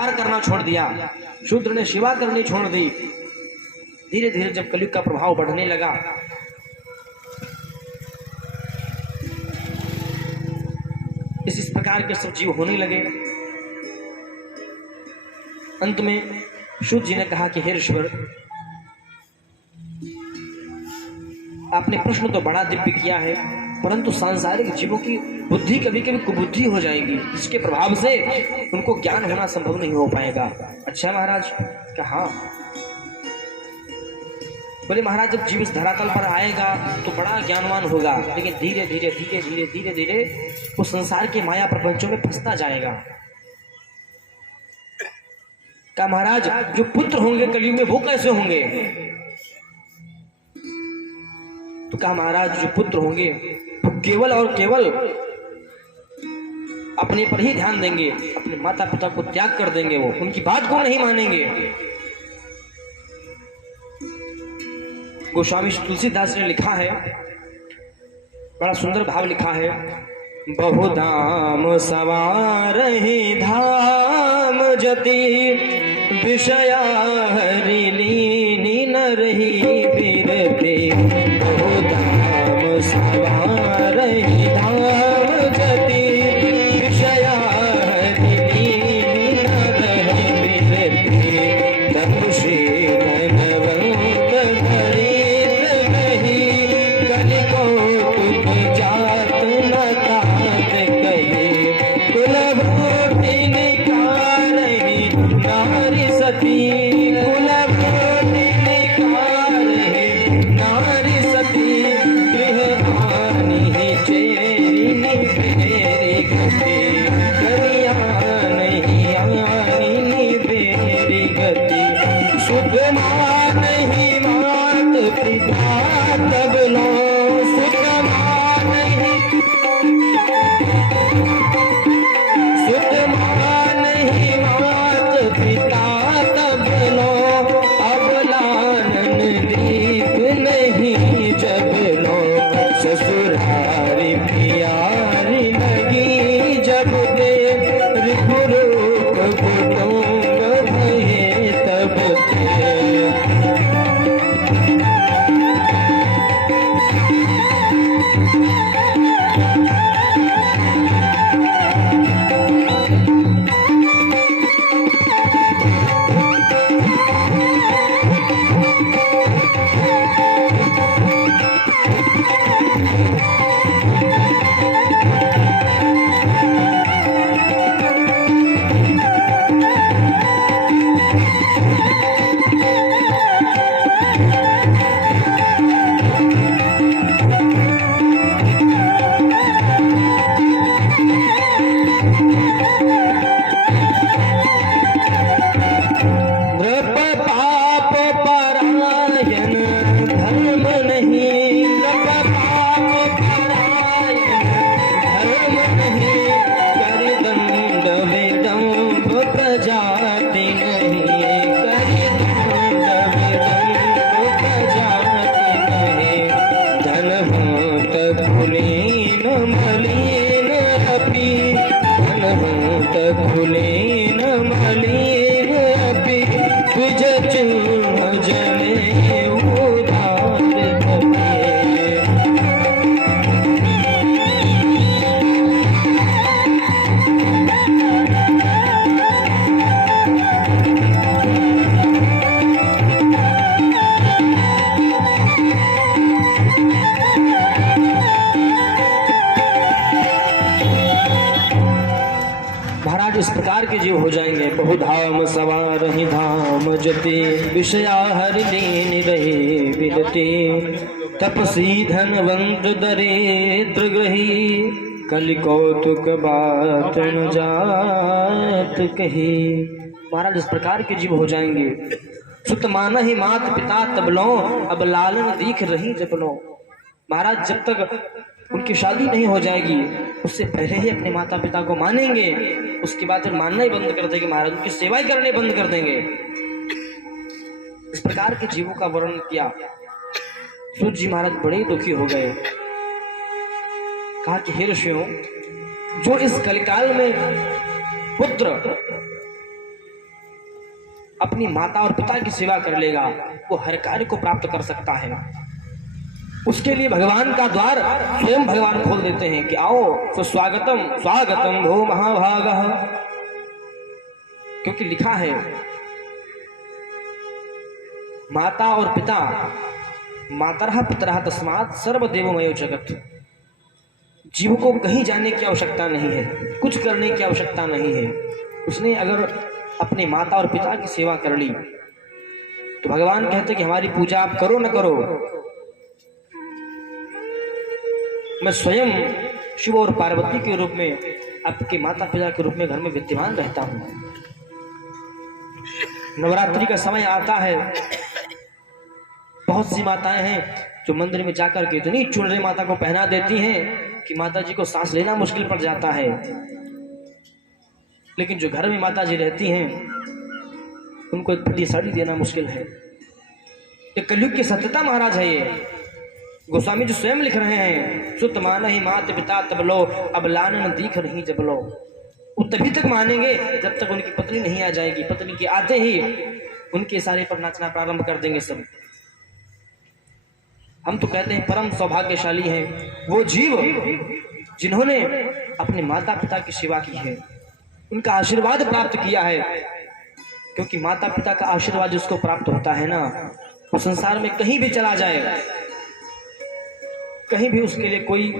व्यापार करना छोड़ दिया, शूद्र ने सेवा करनी छोड़ दी। धीरे धीरे जब कलयुग का प्रभाव बढ़ने लगा, इस प्रकार के सब जीव होने लगे। अंत में शुद्ध जी ने कहा कि हे ईश्वर, आपने प्रश्न तो बड़ा दिव्य किया है, परंतु सांसारिक जीवों की बुद्धि कभी कभी कुबुद्धि हो जाएगी, जिसके प्रभाव से उनको ज्ञान होना संभव नहीं हो पाएगा। अच्छा महाराज, कहा बोले महाराज, जब जीव इस धरातल पर आएगा तो बड़ा ज्ञानवान होगा, लेकिन धीरे धीरे धीरे धीरे धीरे धीरे वो संसार के माया प्रपंचों में फंसता जाएगा। कहा महाराज, जो पुत्र होंगे कलयुग में वो कैसे होंगे? तो कहा महाराज, जो पुत्र होंगे वो केवल और केवल अपने पर ही ध्यान देंगे, अपने माता पिता को त्याग कर देंगे, वो उनकी बात को नहीं मानेंगे। गोस्वामी तुलसीदास ने लिखा है, बड़ा सुंदर भाव लिखा है, बहुधाम सवारहि धाम जति, विषया हरि लीनी न रही बिरते। बहुधाम सवारहि धाम जति, विषया हरि लीनी न रही बिरते। तब श्री धनवंत भरित नहीं, कलिकौतुक जात न तात कही। कुलभूति निकारहि नारी सती, कुलभूति निकारहि नारी सती। गृह आनि चेरिनि बेरी गति, करिया नहीं आनि बेरी गति। शुद्ध मानहि मात पिता तब लो, शुद्ध मानहि मात पिता तब लो। अबलानन दीप नहीं जब लो, ससुरारी प्यारी लगी जब दे। रिपुरूप कुटुंब भये तब ते। कुलीन मलिन अपि द्विज चिन्ह जने उदार कपि। महाराज इस प्रकार के जीव हो जाएंगे। बहुधाम सवार ही धाम जति, विषया हरि लीन रहे विरते। तपसी धनवंत दरिद्र ग्रही, कलि कौतुक बात न जात कही। महाराज इस प्रकार के जीव हो जाएंगे। सुत मान ही मात पिता तब लो, अब लालन दीख रही जब लो। महाराज जब तक उनकी शादी नहीं हो जाएगी उससे पहले ही अपने माता पिता को मानेंगे, उसके बाद फिर मानना ही बंद कर देंगे महाराज, उनकी सेवाएं करने बंद कर देंगे। इस प्रकार के जीवों का वर्णन किया। सूत जी महाराज बड़े दुखी हो गए। कहा कि हे ऋषियों, जो इस कलिकाल में पुत्र अपनी माता और पिता की सेवा कर लेगा वो हर कार्य को प्राप्त कर सकता है। उसके लिए भगवान का द्वार स्वयं भगवान खोल देते हैं कि आओ तो स्वागतम स्वागतम भो महाभागः। क्योंकि लिखा है माता और पिता मातरः पितरः तस्मात् सर्वदेवमयो जगत्। जीव को कहीं जाने की आवश्यकता नहीं है, कुछ करने की आवश्यकता नहीं है। उसने अगर अपने माता और पिता की सेवा कर ली तो भगवान कहते कि हमारी पूजा आप करो न करो, मैं स्वयं शिव और पार्वती के रूप में आपके माता पिता के रूप में घर में विद्यमान रहता हूं। नवरात्रि का समय आता है, बहुत सी माताएं हैं जो मंदिर में जाकर के इतनी चुनरी माता को पहना देती हैं कि माता जी को सांस लेना मुश्किल पड़ जाता है। लेकिन जो घर में माता जी रहती हैं उनको एक फटी साड़ी देना मुश्किल है। ये कलयुग की सत्यता महाराज है। ये गोस्वामी जी स्वयं लिख रहे हैं, सुत मान ही मात पिता तब लो, अब लानन दीख नहीं जब लो। वो तभी तक मानेंगे जब तक उनकी पत्नी नहीं आ जाएगी। पत्नी के आते ही उनके इशारे पर नाचना प्रारंभ कर देंगे सब। हम तो कहते हैं परम सौभाग्यशाली हैं वो जीव जिन्होंने अपने माता पिता की सेवा की है, उनका आशीर्वाद प्राप्त किया है। क्योंकि माता पिता का आशीर्वाद जिसको प्राप्त होता है ना, वो संसार में कहीं भी चला जाए, कहीं भी उसके लिए कोई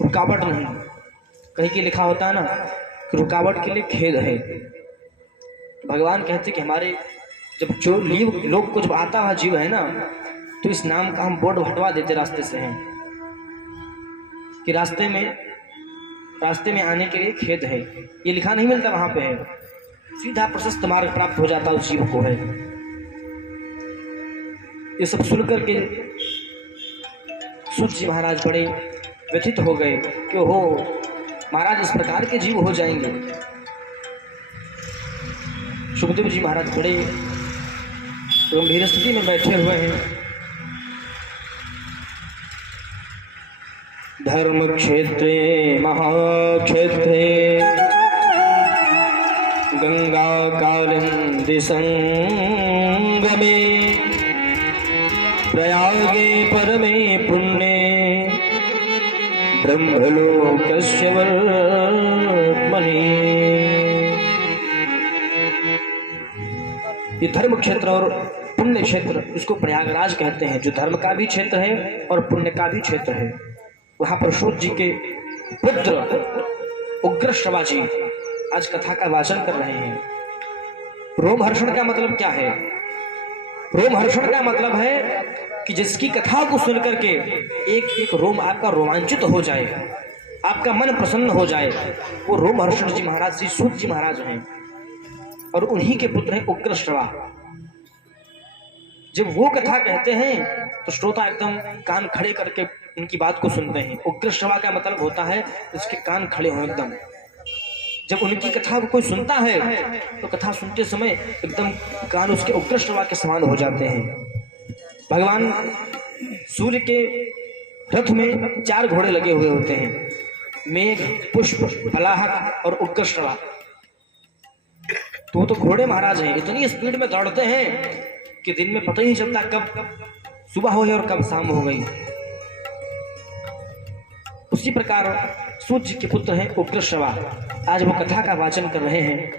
रुकावट नहीं। कहीं के लिखा होता है ना कि रुकावट के लिए खेद है। भगवान कहते कि हमारे जब जो लोग को जब आता हुआ जीव है ना, तो इस नाम का हम बोर्ड हटवा देते रास्ते से हैं कि रास्ते में आने के लिए खेद है। ये लिखा नहीं मिलता, वहां पे है, सीधा प्रशस्त मार्ग प्राप्त हो जाता उस जीव को है। ये सब सुनकर के सूत जी महाराज बड़े व्यथित हो गए कि हो महाराज इस प्रकार के जीव हो जाएंगे। सुखदेव जी महाराज बड़े गंभीर स्थिति में बैठे हुए हैं। धर्म क्षेत्रे महाक्षेत्रे गंगा कालिंदी संगमे प्रयागे परमे पुण्ये ब्रह्मलोकस्य वर्त्मनि। ये धर्म क्षेत्र और पुण्य क्षेत्र, इसको प्रयागराज कहते हैं, जो धर्म का भी क्षेत्र है और पुण्य का भी क्षेत्र है। वहां पर सूत जी के पुत्र उग्रश्रवा जी आज कथा का वाचन कर रहे हैं। रोमहर्षण का मतलब क्या है? रोमहर्षण का मतलब है कि जिसकी कथा को सुनकर के एक एक रोम आपका रोमांचित हो जाए, आपका मन प्रसन्न हो जाए, वो रोमहर्षण जी महाराज श्री सूत जी महाराज हैं और उन्हीं के पुत्र हैं उग्रश्रवा। जब वो कथा कहते हैं तो श्रोता एकदम कान खड़े करके उनकी बात को सुनते हैं। उग्रश्रवा का मतलब होता है उसके कान खड़े हों एकदम। जब उनकी कथा को कोई सुनता है तो कथा सुनते समय एकदम कान उसके उग्रश्रवा के समान हो जाते हैं। भगवान सूर्य के रथ में 4 घोड़े लगे हुए होते हैं, मेघ, पुष्प, हलाहक और उग्रश्रवा। तो वो तो घोड़े महाराज हैं, इतनी स्पीड में दौड़ते हैं कि दिन में पता ही नहीं चलता कब सुबह हो गई और कब शाम हो गई। उसी प्रकार सूत जी के पुत्र हैं उग्रश्रवा। आज वो कथा का वाचन कर रहे हैं।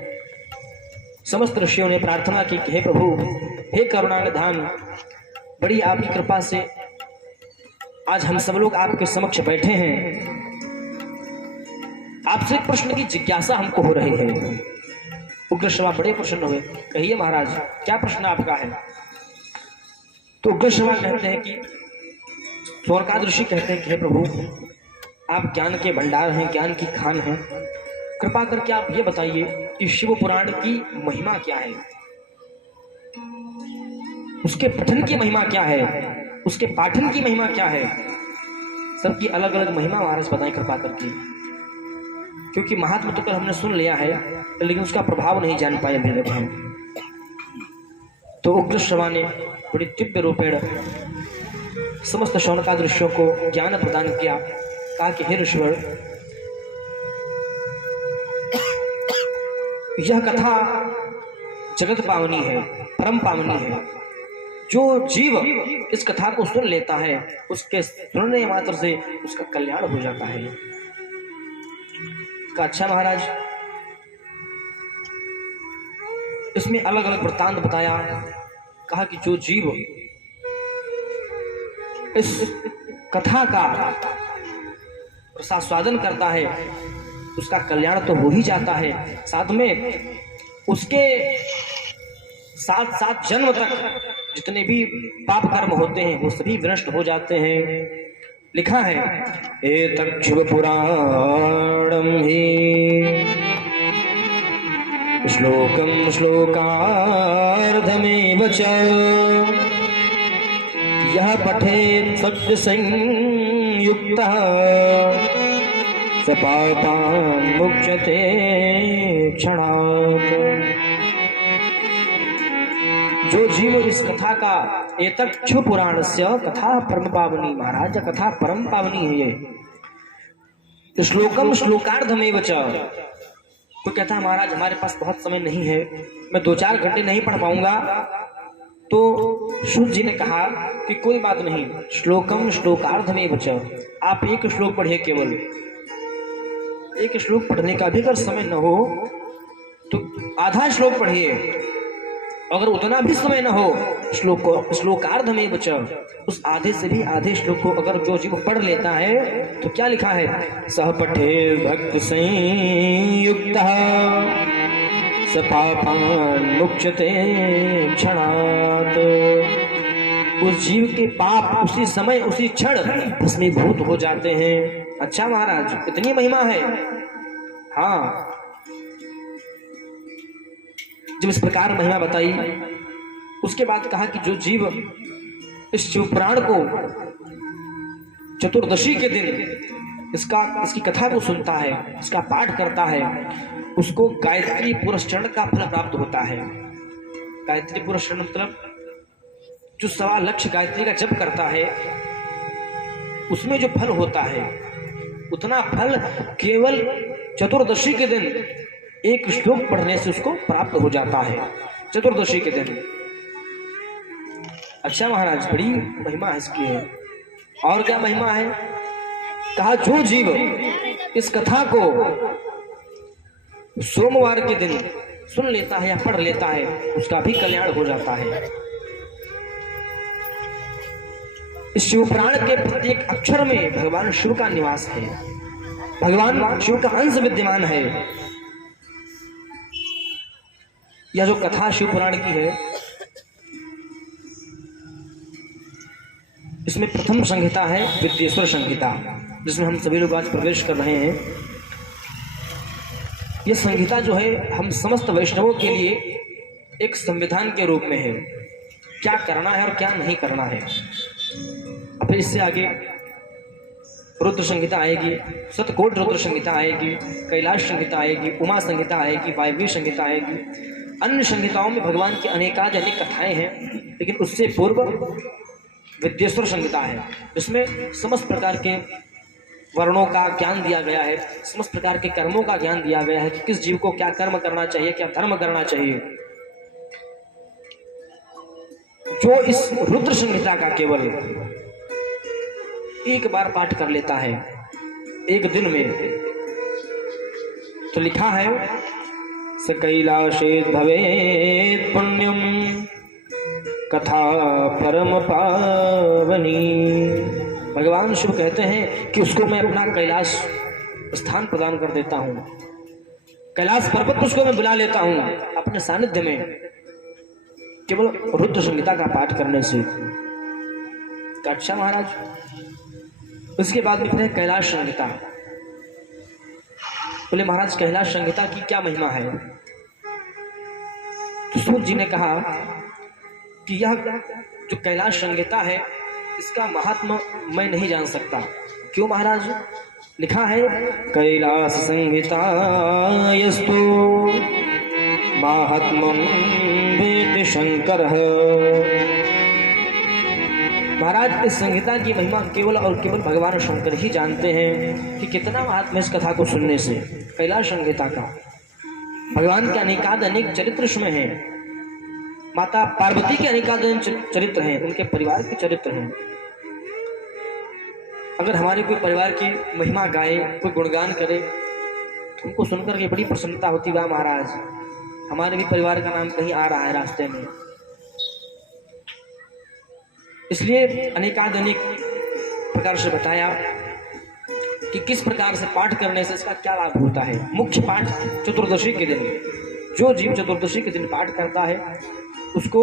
समस्त ऋषियों ने प्रार्थना की कि हे प्रभु, हे करुणा निधान, बड़ी आपकी कृपा से आज हम सब लोग आपके समक्ष बैठे हैं। आपसे एक प्रश्न की जिज्ञासा हमको हो रही है। उग्रश्रवा बड़े प्रसन्न हुए। कहिए महाराज, क्या प्रश्न आपका है? तो उग्रश्रवा कहते हैं कि स्वर्गाद ऋषि कहते हैं कि हे प्रभु, आप ज्ञान के भंडार हैं, ज्ञान की खान हैं, कृपा करके आप ये बताइए कि शिव पुराण की महिमा क्या है, उसके पठन की महिमा क्या है, उसके पाठन की महिमा क्या है। सबकी अलग अलग महिमा महाराज बताएं कृपा करके, क्योंकि महात्मा तो कल हमने सुन लिया है लेकिन उसका प्रभाव नहीं जान पाए अभी तक हम। तो उग्रश्रवा ने बड़ी दिव्य रूपेण समस्त शौनकादि ऋषियों को ज्ञान प्रदान किया। कहा कि हे ऋषिवर, यह कथा जगत पावनी है, परम पावनी है। जो जीव इस कथा को सुन लेता है उसके सुनने मात्र से उसका कल्याण हो जाता है। अच्छा महाराज, इसमें अलग अलग वृत्तांत बताया। कहा कि जो जीव इस कथा का प्रसास्वादन करता है उसका कल्याण तो हो ही जाता है, साथ में उसके साथ साथ जन्म तक जितने भी पाप कर्म होते हैं वो सभी विनष्ट हो जाते हैं। लिखा है एतत् शिव पुराणम ही श्लोकम श्लोकार्धमेव च यह पठेत् सत्य संयुक्तः स पापान् मुच्यते क्षणात्। जो जीव इस कथा का एतत् शिव पुराणस्य कथा परम पावनी, महाराज कथा परम पावनी है ये। श्लोकम श्लोकार्धमेव च, तो कहता है महाराज हमारे पास बहुत समय नहीं है, मैं 2-4 घंटे नहीं पढ़ पाऊंगा। तो शुद्ध जी ने कहा कि कोई बात नहीं, श्लोकम श्लोकार्धमेव च, आप एक श्लोक पढ़िए, केवल एक श्लोक पढ़ने का भी अगर समय न हो तो आधा श्लोक पढ़िए, अगर उतना भी समय न हो श्लोकार्धमेव च, उस आधे से भी आधे श्लोक को अगर जो जीव पढ़ लेता है तो क्या लिखा है, सह पठे भक्त संयुक्तः स पापान् मुच्यते क्षणात्। उस जीव के पाप उसी समय उसी क्षण भस्मीभूत हो जाते हैं। अच्छा महाराज, इतनी महिमा है। हाँ, जब इस प्रकार महिमा बताई उसके बाद कहा कि जो जीव इस शिवपुराण को चतुर्दशी के दिन इसकी कथा को सुनता है, इसका पाठ करता है, उसको गायत्री पुरस्चरण का फल प्राप्त होता है। गायत्री पुरस्चरण मतलब जो 1.25 लाख गायत्री का जप करता है उसमें जो फल होता है उतना फल केवल चतुर्दशी के दिन एक श्लोक पढ़ने से उसको प्राप्त हो जाता है, चतुर्दशी के दिन। अच्छा महाराज, बड़ी महिमा है इसकी है। और क्या महिमा है, कहा जो जीव इस कथा को सोमवार के दिन सुन लेता है या पढ़ लेता है उसका भी कल्याण हो जाता है। इस शिवपुराण के प्रत्येक अक्षर में भगवान शिव का निवास है, भगवान शिव का अंश विद्यमान है। यह जो कथा शिवपुराण की है इसमें प्रथम संहिता है विद्येश्वर संहिता, जिसमें हम सभी लोग आज प्रवेश कर रहे हैं। यह संहिता जो है हम समस्त वैष्णवों के लिए एक संविधान के रूप में है, क्या करना है और क्या नहीं करना है। अब फिर इससे आगे रुद्र संहिता आएगी, सतकोट रुद्र संहिता आएगी, कैलाश संहिता आएगी, उमा संहिता आएगी, वायव्य संहिता आएगी। अन्य संहिताओं में भगवान की अनेकाध अनेक कथाएं हैं, लेकिन उससे पूर्व विद्येश्वर संहिता है, जिसमें समस्त प्रकार के वर्णों का ज्ञान दिया गया है, समस्त प्रकार के कर्मों का ज्ञान दिया गया है कि किस जीव को क्या कर्म करना चाहिए, क्या धर्म करना चाहिए। जो इस रुद्र संहिता का केवल एक बार पाठ कर लेता है एक दिन में, तो लिखा है स कैलाशेत भवेत् पुण्यम कथा परम पावनी। भगवान शिव कहते हैं कि उसको मैं अपना कैलाश स्थान प्रदान कर देता हूँ, कैलाश पर्वत उसको मैं बुला लेता हूँ अपने सानिध्य में, केवल रुद्र संहिता का पाठ करने से। अच्छा महाराज, उसके बाद लिखते हैं कैलाश संहिता। बोले महाराज कैलाश संहिता की क्या महिमा है? तो सूत जी ने कहा कि यह जो कैलाश संहिता है इसका महात्मा मैं नहीं जान सकता। क्यों महाराज? लिखा है कैलाश संहितायस्तु महात्म्यं वेद शंकर। महाराज इस संहिता की महिमा केवल और केवल भगवान शंकर ही जानते हैं कि कितना महात्म्य इस कथा को सुनने से। कैलाश संहिता का भगवान के अनेकाद अनेक चरित्र इसमें हैं, माता पार्वती के अनेकादन चरित्र हैं, उनके परिवार के चरित्र हैं। अगर हमारे कोई परिवार की महिमा गाए, कोई गुणगान करे, तो उनको सुनकर के बड़ी प्रसन्नता होती, वाह महाराज, हमारे भी परिवार का नाम कहीं आ रहा है रास्ते में। इसलिए अनेकानेक प्रकार से बताया कि किस प्रकार से पाठ करने से इसका क्या लाभ होता है। मुख्य पाठ चतुर्दशी के दिन, जो जीव चतुर्दशी के दिन पाठ करता है उसको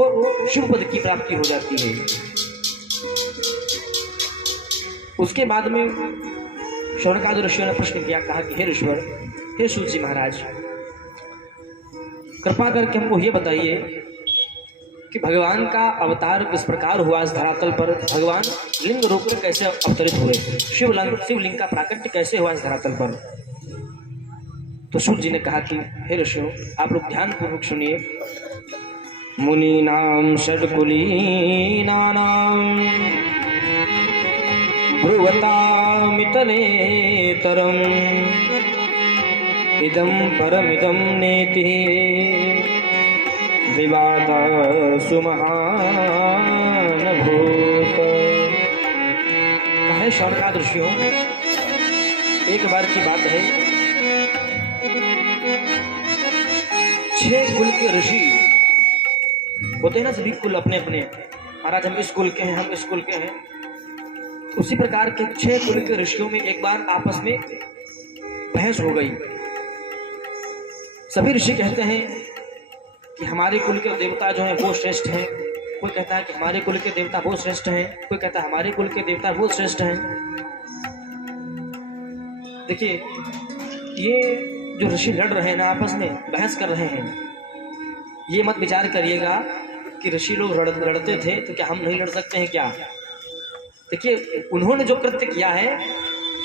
शिव पद की प्राप्ति हो जाती है। उसके बाद में शौनकादि ऋषियों ने प्रश्न किया, कहा कि हे ऋषिवर, हे सूत जी महाराज, कृपा करके हमको ये बताइए कि भगवान का अवतार किस प्रकार हुआ इस धरातल पर, भगवान लिंग रूप में कैसे अवतरित हुए, शिवलिंग का प्राकट्य कैसे हुआ इस धरातल पर। तो सूत जी ने कहा कि हे ऋषियों, आप लोग ध्यान पूर्वक सुनिए। मुनीनाम षड्कुलीनानाम ब्रुवतामितनेतरम् इदं परमिदं नेति विवादसु महान भूत। कहे शौनकादि ऋषियों, एक बार की बात है, 6 कुल के ऋषि होते हैं ना, सभी कुल अपने अपने, महाराज हम इस कुल के हैं, हम इस कुल के हैं। उसी प्रकार के 6 कुल के ऋषियों में एक बार आपस में बहस हो गई। सभी ऋषि कहते हैं कि हमारे कुल के देवता जो हैं वो श्रेष्ठ हैं, कोई कहता है कि हमारे कुल के देवता वो श्रेष्ठ हैं, कोई कहता है हमारे कुल के देवता वो श्रेष्ठ हैं। देखिए, ये जो ऋषि लड़ रहे हैं ना, आपस में बहस कर रहे हैं, ये मत विचार करिएगा कि ऋषि लोग लड़ते थे तो क्या हम नहीं लड़ सकते हैं क्या। देखिए, उन्होंने जो कृत्य किया है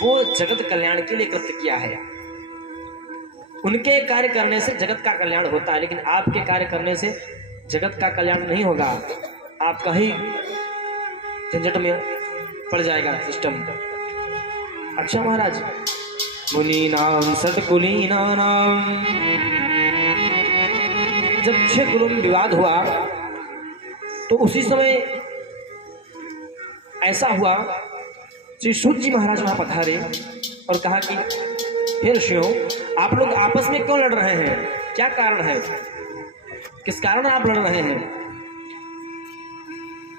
वो जगत कल्याण के लिए कृत्य किया है। उनके कार्य करने से जगत का कल्याण होता है, लेकिन आपके कार्य करने से जगत का कल्याण नहीं होगा, आपका ही झंझट में पड़ जाएगा सिस्टम। अच्छा महाराज, मुनीनाम षट्कुलीनानाम, जब 6 कुलों में विवाद हुआ तो उसी समय ऐसा हुआ, श्री सूत जी महाराज वहां पधारे और कहा कि हे ऋषियों, आप लोग आपस में क्यों लड़ रहे हैं, क्या कारण है, किस कारण आप लड़ रहे हैं।